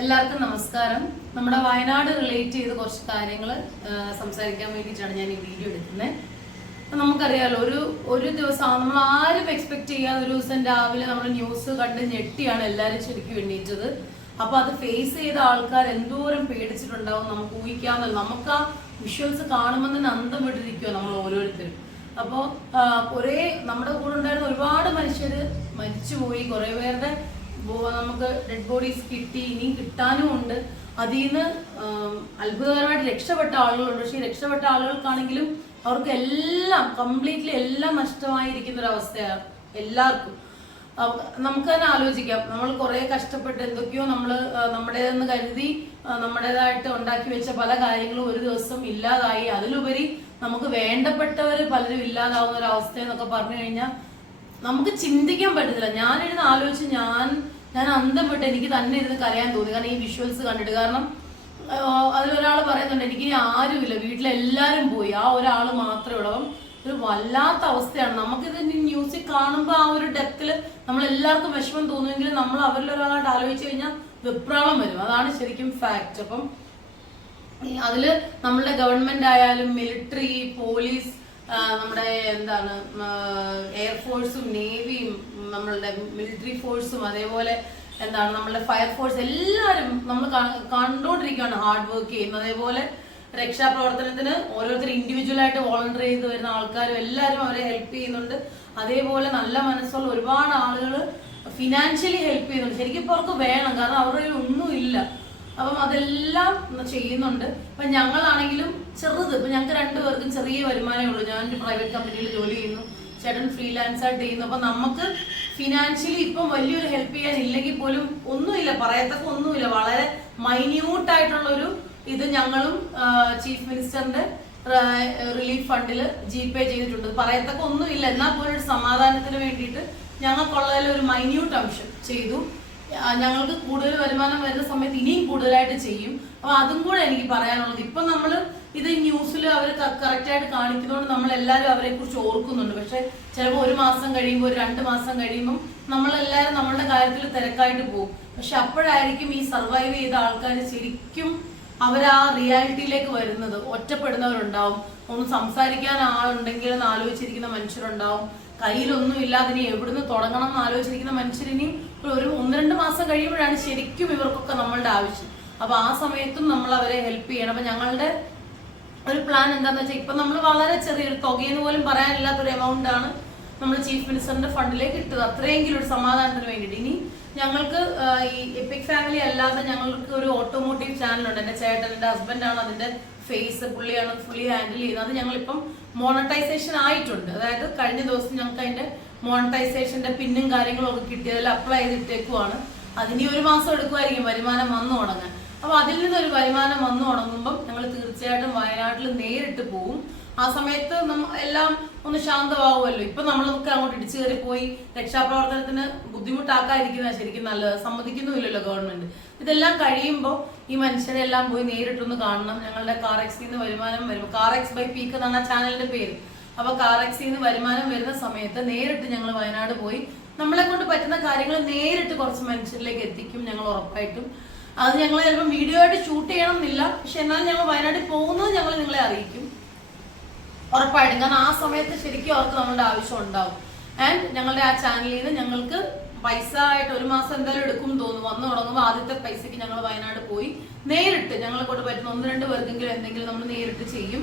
എല്ലാവർക്കും നമസ്കാരം. നമ്മുടെ വയനാട് റിലേറ്റ് ചെയ്ത് കുറച്ച് കാര്യങ്ങൾ സംസാരിക്കാൻ വേണ്ടിയിട്ടാണ് ഞാൻ ഈ വീഡിയോ എടുക്കുന്നത്. അപ്പം നമുക്കറിയാലോ, ഒരു ദിവസം നമ്മൾ ആരും എക്സ്പെക്ട് ചെയ്യാതെ ഒരു ദിവസം രാവിലെ നമ്മൾ ന്യൂസ് കണ്ട് ഞെട്ടിയാണ് എല്ലാവരും ശരിക്കും എണ്ണീറ്റത്. അപ്പൊ അത് ഫേസ് ചെയ്ത ആൾക്കാർ എന്തോരം പേടിച്ചിട്ടുണ്ടാവും നമുക്ക് ഊഹിക്കാന്നല്ല. നമുക്ക് ആ വിഷ്വൽസ് കാണുമ്പോൾ തന്നെ അന്തം വിട്ടിരിക്കുക നമ്മൾ ഓരോരുത്തരും. അപ്പോൾ നമ്മുടെ കൂടെ ഉണ്ടായിരുന്ന ഒരുപാട് മനുഷ്യര് മരിച്ചുപോയി. കുറെ പേരുടെ നമുക്ക് ഡെഡ് ബോഡീസ് കിട്ടി, ഇനിയും കിട്ടാനും ഉണ്ട്. അതിൽ നിന്ന് അത്ഭുതകരമായിട്ട് രക്ഷപ്പെട്ട ആളുകളുണ്ട്. പക്ഷെ രക്ഷപ്പെട്ട ആളുകൾക്കാണെങ്കിലും അവർക്ക് എല്ലാം കംപ്ലീറ്റ്ലി എല്ലാം നഷ്ടമായിരിക്കുന്ന ഒരു അവസ്ഥയാണ് എല്ലാവർക്കും. നമുക്ക് തന്നെ ആലോചിക്കാം, നമ്മൾ കുറെ കഷ്ടപ്പെട്ട് എന്തൊക്കെയോ നമ്മുടേതെന്ന് കരുതി നമ്മുടേതായിട്ട് ഉണ്ടാക്കി വെച്ച പല കാര്യങ്ങളും ഒരു ദിവസം ഇല്ലാതായി. അതിലുപരി നമുക്ക് വേണ്ടപ്പെട്ടവര് പലരും ഇല്ലാതാവുന്ന ഒരു അവസ്ഥ എന്നൊക്കെ പറഞ്ഞു കഴിഞ്ഞാൽ നമുക്ക് ചിന്തിക്കാൻ പറ്റത്തില്ല. ഞാനിരുന്ന് ആലോചിച്ച് ഞാൻ അന്തം വിട്ട് എനിക്ക് തന്നെ ഇരുന്ന് കരയാൻ തോന്നി. കാരണം ഈ വിഷ്വൽസ് കണ്ടിട്ട്. കാരണം അതിലൊരാൾ പറയുന്നുണ്ട്, എനിക്ക് ആരുമില്ല, വീട്ടിലെല്ലാരും പോയി, ആ ഒരാൾ മാത്രമേ ഉള്ളൂ. ഒരു വല്ലാത്ത അവസ്ഥയാണ്. നമുക്കിത് ന്യൂസിൽ കാണുമ്പോൾ ആ ഒരു ഡെപ്തിൽ നമ്മൾ എല്ലാവർക്കും വിഷമം തോന്നുമെങ്കിലും നമ്മൾ അവരിലൊരാളായിട്ട് ആലോചിച്ച് കഴിഞ്ഞാൽ വെപ്രാളം വരും. അതാണ് ശരിക്കും ഫാക്ട്. അപ്പം അതില് നമ്മളുടെ ഗവൺമെന്റ് ആയാലും മിലിറ്ററി, പോലീസ്, നമ്മുടെ എയർഫോഴ്സും നേവിയും നമ്മളുടെ മിലിറ്ററി ഫോഴ്സും അതേപോലെ നമ്മളുടെ ഫയർഫോഴ്സ് എല്ലാവരും നമ്മൾ കണ്ടുകൊണ്ടിരിക്കുകയാണ് ഹാർഡ് വർക്ക് ചെയ്യുന്നത്. അതേപോലെ രക്ഷാപ്രവർത്തനത്തിന് ഓരോരുത്തർ ഇൻഡിവിജ്വൽ ആയിട്ട് വോളണ്ടിയർ ചെയ്ത് വരുന്ന ആൾക്കാരും എല്ലാവരും അവരെ ഹെൽപ്പ് ചെയ്യുന്നുണ്ട്. അതേപോലെ നല്ല മനസ്സുള്ള ഒരുപാട് ആളുകൾ ഫിനാൻഷ്യലി ഹെൽപ്പ് ചെയ്യുന്നുണ്ട്. ശരിക്കും ഇപ്പോൾ അവർക്ക് വേണം, കാരണം അവരുടെ കയ്യിൽ ഒന്നുമില്ല. അപ്പം അതെല്ലാം ചെയ്യുന്നുണ്ട്. ഇപ്പൊ ഞങ്ങളാണെങ്കിലും ചെറുത്, ഇപ്പൊ ഞങ്ങൾക്ക് രണ്ടുപേർക്കും ചെറിയ വരുമാനമേ ഉള്ളൂ. ഞാൻ ഒരു പ്രൈവറ്റ് കമ്പനിയിൽ ജോലി ചെയ്യുന്നു, ചേട്ടൻ ഫ്രീലാൻസ് ആയിട്ട് ചെയ്യുന്നു. അപ്പൊ നമുക്ക് ഫിനാൻഷ്യലി ഇപ്പം വലിയൊരു ഹെൽപ്പ് ചെയ്യാൻ ഇല്ലെങ്കിൽ പോലും ഒന്നുമില്ല, പറയത്തക്ക ഒന്നുമില്ല. വളരെ മൈന്യൂട്ട് ആയിട്ടുള്ളൊരു ഇത് ഞങ്ങളും ചീഫ് മിനിസ്റ്ററിന്റെ റിലീഫ് ഫണ്ടിൽ ജിപേ ചെയ്തിട്ടുണ്ട്. പറയത്തക്ക ഒന്നുമില്ല, എന്നാൽ പോലും ഒരു സമാധാനത്തിന് വേണ്ടിയിട്ട് ഞങ്ങൾക്കുള്ളതിൽ ഒരു മൈന്യൂട്ട് അംശം ചെയ്തു. ഞങ്ങൾക്ക് കൂടുതൽ വരുമാനം വരുന്ന സമയത്ത് ഇനിയും കൂടുതലായിട്ട് ചെയ്യും. അപ്പൊ അതും കൂടെ എനിക്ക് പറയാനുള്ളത്, ഇപ്പൊ നമ്മൾ ഇത് ന്യൂസിൽ അവർ കറക്റ്റായിട്ട് കാണിക്കുന്നതുകൊണ്ട് നമ്മൾ എല്ലാവരും അവരെ കുറിച്ച് ഓർക്കുന്നുണ്ട്. പക്ഷെ ചിലപ്പോൾ ഒരു മാസം കഴിയുമ്പോൾ, ഒരു 2 മാസം കഴിയുമ്പോൾ നമ്മളെല്ലാവരും നമ്മളുടെ കാര്യത്തിൽ തിരക്കായിട്ട് പോകും. പക്ഷെ അപ്പോഴായിരിക്കും ഈ സർവൈവ് ചെയ്ത ആൾക്കാർ ശരിക്കും ആ റിയാലിറ്റിയിലേക്ക് വരുന്നത്. ഒറ്റപ്പെടുന്നവരുണ്ടാവും, ഒന്ന് സംസാരിക്കാൻ ആളുണ്ടെങ്കിൽ എന്ന് ആലോചിച്ചിരിക്കുന്ന മനുഷ്യരുണ്ടാവും, കയ്യിലൊന്നും ഇല്ലാതെ ഇനി എവിടുന്ന് തുടങ്ങണം എന്ന് ആലോചിച്ചിരിക്കുന്ന മനുഷ്യരിനി ഒരു 1-2 മാസം കഴിയുമ്പോഴാണ് ശരിക്കും ഇവർക്കൊക്കെ നമ്മളുടെ ആവശ്യം. അപ്പൊ ആ സമയത്തും നമ്മൾ അവരെ ഹെൽപ്പ് ചെയ്യണം. അപ്പൊ ഞങ്ങളുടെ ഒരു പ്ലാൻ എന്താന്ന് വെച്ചാൽ, ഇപ്പൊ നമ്മൾ വളരെ ചെറിയൊരു തുകയെന്ന് പോലും പറയാനില്ലാത്തൊരു എമൗണ്ട് ആണ് നമ്മൾ ചീഫ് മിനിസ്റ്ററിന്റെ ഫണ്ടിലേക്ക് ഇട്ടത്. അത്രയെങ്കിലും ഒരു സമാധാനത്തിന് വേണ്ടിയിട്ട്. ഇനി ഞങ്ങൾക്ക് ഈ എപ്പിക് ഫാമിലി അല്ലാതെ ഞങ്ങൾക്ക് ഒരു ഓട്ടോമോട്ടീവ് ചാനലുണ്ട്. എന്റെ ചേട്ടൻ, എന്റെ ഹസ്ബൻഡാണ് അതിന്റെ ഫേസ്, പുള്ളിയാണ് ഫുള്ളി ഹാൻഡിൽ ചെയ്യുന്നത്. അത് ഞങ്ങളിപ്പം മോണറ്റൈസേഷൻ ആയിട്ടുണ്ട്. അതായത് കഴിഞ്ഞ ദിവസം ഞങ്ങൾക്ക് അതിന്റെ മോണറ്റൈസേഷന്റെ പിന്നും കാര്യങ്ങളും ഒക്കെ കിട്ടിയതിൽ അപ്ലൈ ചെയ്തിട്ടേക്കുവാണ്. അതിനി 1 മാസം എടുക്കുമായിരിക്കും വരുമാനം വന്നു തുടങ്ങാൻ. അപ്പൊ അതിൽ നിന്നൊരു വരുമാനം വന്നു തുടങ്ങുമ്പം ഞങ്ങൾ തീർച്ചയായിട്ടും വയനാട്ടിൽ നേരിട്ട് പോവും. ആ സമയത്ത് എല്ലാം ഒന്ന് ശാന്തമാവുമല്ലോ. ഇപ്പൊ നമ്മളൊക്കെ അങ്ങോട്ട് ഇടിച്ചു കയറി പോയി രക്ഷാപ്രവർത്തനത്തിന് ബുദ്ധിമുട്ടാക്കാതിരിക്കുന്ന ശരിക്കും നല്ലത്. സമ്മതിക്കുന്നുമില്ലല്ലോ ഗവൺമെന്റ്. ഇതെല്ലാം കഴിയുമ്പോൾ ഈ മനുഷ്യരെ എല്ലാം പോയി നേരിട്ടൊന്ന് കാണണം. ഞങ്ങളുടെ കാറെക്സിന്ന് വരുമാനം വരും. കാറെക്സ് ബൈ പീക്ക് എന്നാണ് ആ ചാനലിന്റെ പേര്. അപ്പൊ കാറെക്സിന്ന് വരുമാനം വരുന്ന സമയത്ത് നേരിട്ട് ഞങ്ങൾ വയനാട് പോയി നമ്മളെ കൊണ്ട് പറ്റുന്ന കാര്യങ്ങൾ നേരിട്ട് കുറച്ച് മനുഷ്യരിലേക്ക് എത്തിക്കും ഞങ്ങൾ ഉറപ്പായിട്ടും. അത് ഞങ്ങൾ ചിലപ്പോൾ വീഡിയോ ആയിട്ട് ഷൂട്ട് ചെയ്യണം എന്നില്ല, പക്ഷെ എന്നാലും ഞങ്ങൾ വയനാട്ടിൽ പോകുന്നത് ഞങ്ങൾ നിങ്ങളെ അറിയിക്കും ഉറപ്പായിട്ടും. കാരണം ആ സമയത്ത് ശരിക്കും അവർക്ക് നമ്മളുടെ ആവശ്യം ഉണ്ടാവും. ആൻഡ് ഞങ്ങളുടെ ആ ചാനലിൽ നിന്ന് ഞങ്ങൾക്ക് പൈസ ആയിട്ട് 1 മാസം എന്തായാലും എടുക്കും തോന്നുന്നു. വന്നു തുടങ്ങുമ്പോൾ ആദ്യത്തെ പൈസക്ക് ഞങ്ങൾ വയനാട് പോയി നേരിട്ട് ഞങ്ങളെ കൊണ്ട് പറ്റുന്ന 1-2 പേർക്കെങ്കിലും എന്തെങ്കിലും നമ്മൾ നേരിട്ട് ചെയ്യും.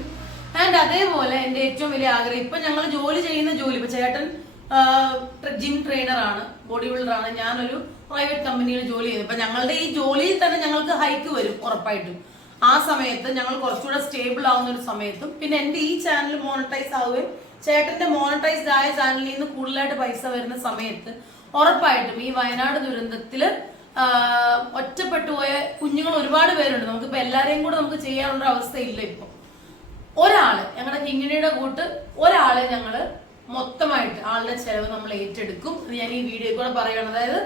ആൻഡ് അതേപോലെ എന്റെ ഏറ്റവും വലിയ ആഗ്രഹം, ഇപ്പൊ ഞങ്ങൾ ജോലി ചെയ്യുന്ന ജോലി, ഇപ്പൊ ചേട്ടൻ ജിം ട്രെയിനറാണ്, ബോഡി ബിൽഡറാണ്, ഞാനൊരു പ്രൈവറ്റ് കമ്പനിയിൽ ജോലി ചെയ്യുന്നു. ഇപ്പൊ ഞങ്ങളുടെ ഈ ജോലിയിൽ തന്നെ ഞങ്ങൾക്ക് ഹൈക്ക് വരും ഉറപ്പായിട്ടും. ആ സമയത്ത് ഞങ്ങൾ കുറച്ചുകൂടെ സ്റ്റേബിൾ ആവുന്ന ഒരു സമയത്തും, പിന്നെ എന്റെ ഈ ചാനൽ മോണിറ്റൈസ് ആവുകയും ചേട്ടന്റെ മോണിറ്റൈസ്ഡ് ആയ ചാനലിൽ നിന്ന് കൂടുതലായിട്ട് പൈസ വരുന്ന സമയത്ത് ഉറപ്പായിട്ടും ഈ വയനാട് ദുരന്തത്തില് ഒറ്റപ്പെട്ടു പോയ കുഞ്ഞുങ്ങൾ ഒരുപാട് പേരുണ്ട്. നമുക്കിപ്പോ എല്ലാരെയും കൂടെ നമുക്ക് ചെയ്യാനുള്ള അവസ്ഥയില്ല. ഇപ്പൊ ഒരാള്, ഞങ്ങളുടെ കിങ്ങിണിയുടെ കൂട്ട് ഒരാളെ ഞങ്ങള് മൊത്തമായിട്ട് ആളുടെ ചെലവ് നമ്മൾ ഏറ്റെടുക്കും. ഞാൻ ഈ വീഡിയോ കൂടെ പറയുകയാണ്. അതായത്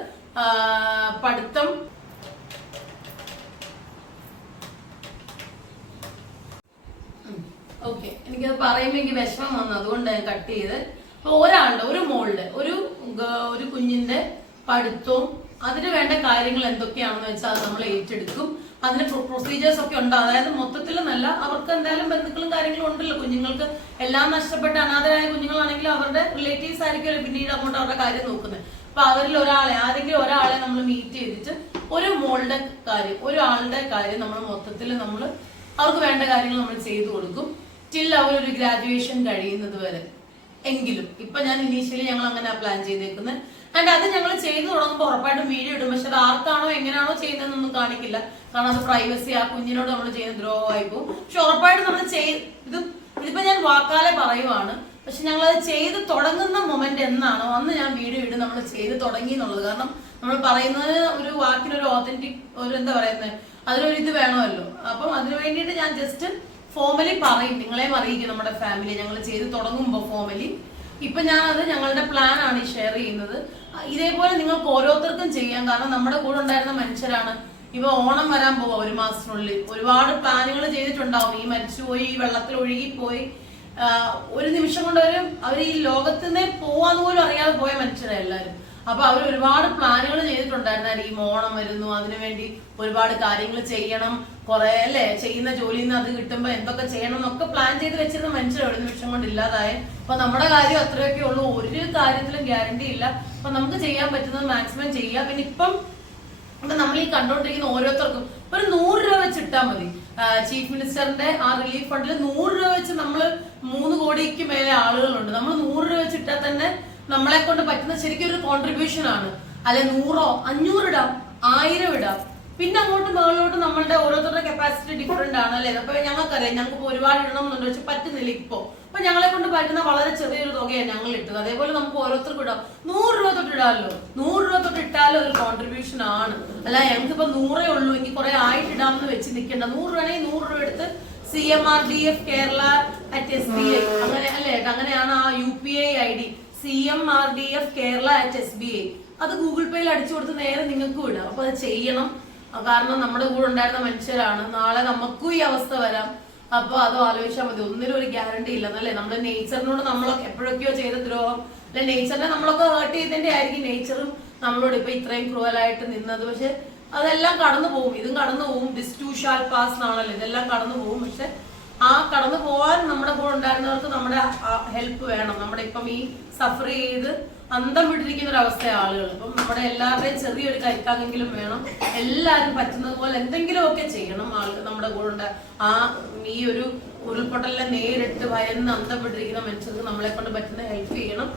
പഠിത്തം, ഓക്കെ, എനിക്കത് പറയുമ്പോൾ എനിക്ക് വിഷമം വന്നു, അതുകൊണ്ട് ഞാൻ കട്ട് ചെയ്ത്. അപ്പൊ ഒരാളുടെ, ഒരു മോളുടെ, ഒരു കുഞ്ഞിന്റെ പഠിത്തവും അതിന് വേണ്ട കാര്യങ്ങൾ എന്തൊക്കെയാണെന്ന് വെച്ചാൽ അത് നമ്മൾ ഏറ്റെടുക്കും. അതിന് പ്രൊസീജിയേഴ്സ് ഒക്കെ ഉണ്ട്. അതായത് മൊത്തത്തിൽ നല്ല അവർക്ക് എന്തായാലും ബന്ധുക്കളും കാര്യങ്ങളും ഉണ്ടല്ലോ. കുഞ്ഞുങ്ങൾക്ക് എല്ലാം നഷ്ടപ്പെട്ട അനാഥരായ കുഞ്ഞുങ്ങളാണെങ്കിലും അവരുടെ റിലേറ്റീവ്സ് ആയിരിക്കുമല്ലോ പിന്നീട് അങ്ങോട്ട് അവരുടെ കാര്യം നോക്കുന്നത്. അപ്പൊ അവരിൽ ആരെങ്കിലും ഒരാളെ നമ്മൾ മീറ്റ് ചെയ്തിട്ട് ഒരാളുടെ കാര്യം നമ്മൾ മൊത്തത്തിൽ നമ്മൾ അവർക്ക് വേണ്ട കാര്യങ്ങൾ നമ്മൾ ചെയ്തു കൊടുക്കും ടിൽ അവരൊരു ഗ്രാജുവേഷൻ കഴിയുന്നത് വരെ എങ്കിലും. ഇപ്പൊ ഞാൻ ഇനീഷ്യലി ഞങ്ങൾ അങ്ങനെ പ്ലാൻ ചെയ്തേക്കുന്നത്. ആൻഡ് അത് ഞങ്ങൾ ചെയ്തു തുടങ്ങുമ്പോൾ ഉറപ്പായിട്ടും വീഡിയോ ഇടും. പക്ഷെ അത് ആർക്കാണോ എങ്ങനെയാണോ ചെയ്യുന്നതെന്നൊന്നും കാണിക്കില്ല. കാരണം അത് പ്രൈവസി ആ കുഞ്ഞിനോട് നമ്മൾ ചെയ്യുന്ന ദ്രോഹമായി പോകും. പക്ഷെ ഉറപ്പായിട്ടും നമ്മൾ ഇതിപ്പോ ഞാൻ വാക്കാലെ പറയുവാണ്. പക്ഷെ ഞങ്ങൾ അത് ചെയ്ത് തുടങ്ങുന്ന മൊമെന്റ് എന്നാണോ അന്ന് ഞാൻ വീഡിയോ ഇട്ട് നമ്മൾ ചെയ്ത് തുടങ്ങി എന്നുള്ളത്. കാരണം നമ്മൾ പറയുന്നത് ഒരു വാക്കിനൊരു ഓതന്റിക് ഒരു എന്താ പറയുന്നത് അതിനൊരു ഇത് വേണമല്ലോ. അപ്പം അതിനു വേണ്ടിയിട്ട് ഞാൻ ജസ്റ്റ് ഫോർമലി പറയും, നിങ്ങളെയും അറിയിക്കും നമ്മുടെ ഫാമിലി ഞങ്ങൾ ചെയ്ത് തുടങ്ങുമ്പോൾ ഫോർമലി. ഇപ്പൊ ഞാനത് ഞങ്ങളുടെ പ്ലാൻ ആണ് ഈ ഷെയർ ചെയ്യുന്നത്. ഇതേപോലെ നിങ്ങൾക്ക് ഓരോരുത്തർക്കും ചെയ്യാം. കാരണം നമ്മുടെ കൂടെ ഉണ്ടായിരുന്ന മനുഷ്യരാണ്. ഇപ്പൊ ഓണം വരാൻ പോവാ ഒരു മാസത്തിനുള്ളിൽ. ഒരുപാട് പ്ലാനുകൾ ചെയ്തിട്ടുണ്ടാവും. ഈ മരിച്ചുപോയി, ഈ വെള്ളത്തിൽ ഒഴുകിപ്പോയി, ഒരു നിമിഷം കൊണ്ട് അവർ ഈ ലോകത്തിനെ പോവാന്ന് പോലും അറിയാതെ പോയ മനുഷ്യരാ എല്ലാവരും. അപ്പൊ അവർ ഒരുപാട് പ്ലാനുകൾ ചെയ്തിട്ടുണ്ടായിരുന്നാലും ഈ ഓണം വരുന്നു, അതിനുവേണ്ടി ഒരുപാട് കാര്യങ്ങൾ ചെയ്യണം, കുറെ അല്ലെ ചെയ്യുന്ന ജോലിയിൽ നിന്ന് അത് കിട്ടുമ്പോ എന്തൊക്കെ ചെയ്യണം എന്നൊക്കെ പ്ലാൻ ചെയ്ത് വെച്ചിരുന്ന മനുഷ്യർ ഒരു നിമിഷം കൊണ്ട് ഇല്ലാതായ. അപ്പൊ നമ്മുടെ കാര്യം അത്രയൊക്കെ ഉള്ളൂ. ഒരു കാര്യത്തിലും ഗ്യാരണ്ടി ഇല്ല. അപ്പൊ നമുക്ക് ചെയ്യാൻ പറ്റുന്നത് മാക്സിമം ചെയ്യുക. പിന്നെ ഇപ്പം നമ്മൾ ഈ കണ്ടോണ്ടിരിക്കുന്ന ഓരോരുത്തർക്കും ഒരു 100 രൂപ വെച്ച് ഇട്ടാൽ മതി. ചീഫ് മിനിസ്റ്ററിന്റെ ആ റിലീഫ് ഫണ്ടിൽ 100 രൂപ വെച്ച് നമ്മൾ 3 കോടിക്ക് മേലെ ആളുകളുണ്ട്. നമ്മൾ 100 രൂപ വെച്ച് ഇട്ടാൽ തന്നെ നമ്മളെ കൊണ്ട് പറ്റുന്ന ശരിക്കും ഒരു കോൺട്രിബ്യൂഷൻ ആണ്. അല്ലെ 100 500 ഇടാം, 1000 ഇടാം. പിന്നെ അങ്ങോട്ട് മുകളിലോട്ട് നമ്മളുടെ ഓരോരുത്തരുടെ കപ്പാസിറ്റി ഡിഫറെന്റ് ആണ് അല്ലെ. അപ്പൊ ഞങ്ങൾക്കറിയാം ഞങ്ങൾക്ക് ഒരുപാട് ഇടണം എന്നുണ്ട്, പക്ഷെ പറ്റുന്നില്ല ഇപ്പോ. അപ്പൊ ഞങ്ങളെ കൊണ്ട് പറ്റുന്ന വളരെ ചെറിയൊരു തുകയാണ് ഞങ്ങൾ ഇട്ടത്. അതേപോലെ നമുക്ക് ഓരോരുത്തർക്കും ഇടാം. 100 രൂപ തൊട്ട് ഇടാമല്ലോ. 100 രൂപ തൊട്ട് ഇട്ടാലും ഒരു കോൺട്രിബ്യൂഷൻ ആണ്. അല്ല ഞങ്ങൾക്ക് ഇപ്പൊ 100 ഉള്ളൂ, എനിക്ക് കുറെ ആയിട്ട് ഇടാമെന്ന് വെച്ച് നിൽക്കേണ്ട. 100 വേണമെങ്കിൽ 100 രൂപ എടുത്ത് CMRDF കേരള @SBI അങ്ങനെ അല്ലേ, അങ്ങനെയാണ് ആ UPI ID CMRDF Kerala @SBI. അത് ഗൂഗിൾ പേയിൽ അടിച്ചു കൊടുത്ത് നേരെ നിങ്ങൾക്കും ഇടാം. അപ്പൊ അത് ചെയ്യണം. കാരണം നമ്മുടെ കൂടെ ഉണ്ടായിരുന്ന മനുഷ്യരാണ്. നാളെ നമുക്കും ഈ അവസ്ഥ വരാം. അപ്പൊ അത് ആലോചിച്ചാൽ മതി. ഒന്നിനും ഒരു ഗ്യാരണ്ടി ഇല്ലെന്നല്ലേ. നമ്മുടെ നേച്ചറിനോട് നമ്മളൊക്കെ എപ്പോഴൊക്കെയോ ചെയ്ത ദ്രോഹം അല്ലെ, നേച്ചറിനെ നമ്മളൊക്കെ ഹേർട്ട് ചെയ്തതിന്റെ ആയിരിക്കും നേച്ചറും നമ്മളോട് ഇപ്പൊ ഇത്രയും ക്രൂവലായിട്ട് നിന്നത്. പക്ഷെ അതെല്ലാം കടന്നു പോകും. ഇതും കടന്നു പോകും. ദിസ് ടു ഷാൽ പാസ് എന്നാണല്ലോ. ഇതെല്ലാം കടന്നു പോകും. പക്ഷെ ആ കടന്നു പോവാൻ നമ്മുടെ കൂടെ ഉണ്ടായിരുന്നവർക്ക് നമ്മുടെ ഹെൽപ്പ് വേണം. നമ്മുടെ ഇപ്പം ഈ സഫർ ചെയ്ത് അന്തം വിട്ടിരിക്കുന്ന ഒരു അവസ്ഥ ആളുകൾ. അപ്പം നമ്മുടെ എല്ലാവരുടെയും ചെറിയൊരു കൈത്താങ്ങെങ്കിലും വേണം. എല്ലാവരും പറ്റുന്നത് പോലെ എന്തെങ്കിലുമൊക്കെ ചെയ്യണം. ആൾക്ക് നമ്മുടെ കൂടെ ഈ ഒരു ഉരുൾപൊട്ടലിനെ നേരിട്ട് ഭയന്ന് അന്തം വിട്ടിരിക്കുന്ന മനുഷ്യർക്ക് നമ്മളെ കൊണ്ട് പറ്റുന്ന ഹെൽപ്പ് ചെയ്യണം.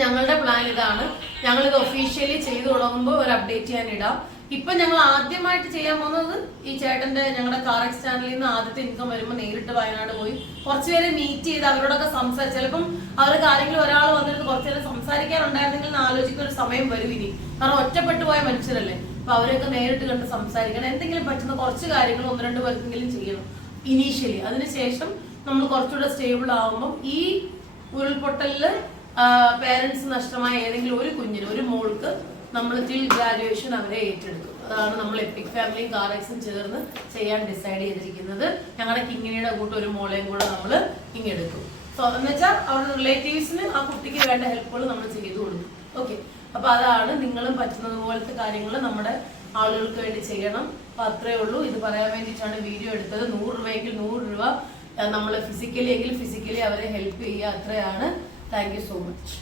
ഞങ്ങളുടെ പ്ലാൻ ഇതാണ്. ഞങ്ങളിത് ഒഫീഷ്യലി ചെയ്തു തുടങ്ങുമ്പോൾ ഒരു അപ്ഡേറ്റ് ചെയ്യാൻ ഇടാം. ഇപ്പൊ ഞങ്ങൾ ആദ്യമായിട്ട് ചെയ്യാൻ പോകുന്നത് ഈ ചേട്ടന്റെ ഞങ്ങളുടെ കാറക്സ് ചാനലിൽ നിന്ന് ആദ്യത്തെ ഇൻകം വരുമ്പോൾ നേരിട്ട് വയനാട് പോയി കുറച്ചുപേരെ മീറ്റ് ചെയ്ത് അവരോടൊക്കെ സംസാരിച്ച്, ചിലപ്പം അവർക്ക് ആരെങ്കിലും ഒരാൾ വന്നിട്ട് കുറച്ചുപേരെ സംസാരിക്കാനുണ്ടായിരുന്നെങ്കിൽ ആലോചിക്കുന്ന ഒരു സമയം വരും ഇനി. കാരണം ഒറ്റപ്പെട്ടു പോയ മനുഷ്യരല്ലേ. അപ്പൊ അവരെയൊക്കെ നേരിട്ട് കണ്ട് സംസാരിക്കണം. എന്തെങ്കിലും പറ്റുന്ന കുറച്ച് കാര്യങ്ങൾ 1-2 പേർക്കെങ്കിലും ചെയ്യണം ഇനീഷ്യലി. അതിനുശേഷം നമ്മൾ കുറച്ചുകൂടെ സ്റ്റേബിൾ ആകുമ്പോൾ ഈ ഉരുൾപൊട്ടലില് പേരൻസ് നഷ്ടമായ ഏതെങ്കിലും ഒരു കുഞ്ഞിന്, ഒരു മോൾക്ക് നമ്മൾ ടിൽ ഗ്രാജുവേഷൻ അവരെ ഏറ്റെടുക്കും. അതാണ് നമ്മൾ എപ്പിക് ഫാമിലിയും കാറക്സും ചേർന്ന് ചെയ്യാൻ ഡിസൈഡ് ചെയ്തിരിക്കുന്നത്. ഞങ്ങളുടെ കിങ്ങിനിയുടെ കൂട്ട് ഒരു മോളെയും കൂടെ നമ്മൾ ഇങ്ങെടുക്കും. സോ എന്ന് വെച്ചാൽ അവരുടെ റിലേറ്റീവ്സിന് ആ കുട്ടിക്ക് വേണ്ട ഹെൽപ്പുകൾ നമ്മൾ ചെയ്തു കൊടുക്കും. ഓക്കെ, അപ്പൊ അതാണ് നിങ്ങളും പറ്റുന്നത് പോലത്തെ കാര്യങ്ങൾ നമ്മുടെ ആളുകൾക്ക് വേണ്ടി ചെയ്യണം. അപ്പൊ അത്രേ ഉള്ളൂ. ഇത് പറയാൻ വേണ്ടിയിട്ടാണ് വീഡിയോ എടുത്തത്. 100 രൂപയെങ്കിൽ 100 രൂപ നമ്മൾ ഫിസിക്കലി എങ്കിൽ ഫിസിക്കലി അവരെ ഹെൽപ്പ് ചെയ്യുക. അത്രയാണ്. Thank you so much.